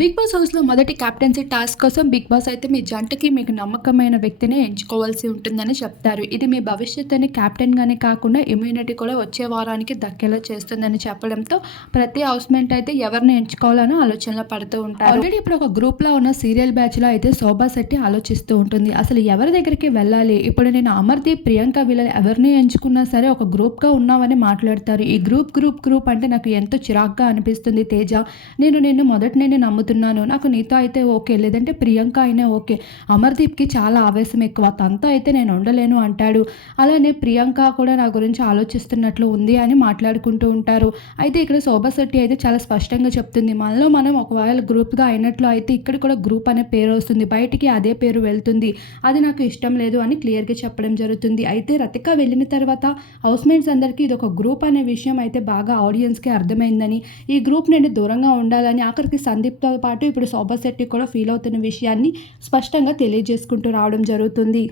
Big boss హౌస్లో మొదటి captaincy task కోసం బిగ్ బాస్ అయితే మీ జంటకి మీకు నమ్మకమైన వ్యక్తిని ఎంచుకోవాల్సి ఉంటుందని చెప్తారు. ఇది మీ భవిష్యత్తుని క్యాప్టెన్గానే కాకుండా ఇమ్యూనిటీ కూడా వచ్చే వారానికి దక్కేలా చేస్తుందని చెప్పడంతో ప్రతి హౌస్మెంట్ అయితే ఎవరిని ఎంచుకోవాలని ఆలోచనలో పడుతూ ఉంటారు. ఆల్రెడీ ఇప్పుడు ఒక గ్రూప్లో ఉన్న సీరియల్ బ్యాచ్లో అయితే శోభా శెట్టి ఆలోచిస్తూ ఉంటుంది. అసలు ఎవరి దగ్గరికి వెళ్ళాలి? ఇప్పుడు నేను అమర్దీప్ ప్రియాంక వీళ్ళని ఎవరిని ఎంచుకున్నా సరే ఒక గ్రూప్గా ఉన్నామని మాట్లాడతారు. ఈ గ్రూప్ గ్రూప్ గ్రూప్ అంటే నాకు ఎంతో చిరాగ్గా అనిపిస్తుంది తేజ. నేను నిన్ను మొదటి నేను నమ్ముతున్నాను నాకు నీతో అయితే ఓకే. లేదంటే ప్రియాంక అయినా ఓకే. అమర్దీప్కి చాలా ఆవేశం ఎక్కువ. తనతో అయితే నేను ఉండలేను అంటాడు. అలానే ప్రియాంక కూడా నా గురించి ఆలోచిస్తున్నట్లు ఉంది అని మాట్లాడుకుంటూ ఉంటారు. అయితే ఇక్కడ శోభా శెట్టి అయితే చాలా స్పష్టంగా చెప్తుంది. మనలో మనం ఒకవేళ గ్రూప్గా అయినట్లు అయితే ఇక్కడ కూడా గ్రూప్ అనే పేరు వస్తుంది. బయటికి అదే పేరు వెళ్తుంది. అది నాకు ఇష్టం లేదు అని క్లియర్గా చెప్పడం జరుగుతుంది. అయితే రతిక వెళ్ళిన తర్వాత హౌస్మేట్స్ అందరికీ ఇది ఒక గ్రూప్ అనే విషయం అయితే బాగా ఆడియన్స్కి అర్థమైందని. ఈ గ్రూప్ నుండి దూరంగా ఉండాలని ఆఖరికి సందీప్తో పాటు ఇప్పుడు శోభా శెట్టి కూడా ఫీల్ అవుతున్న విషయాన్ని స్పష్టంగా తెలియజేసుకుంటూ రావడం జరుగుతుంది.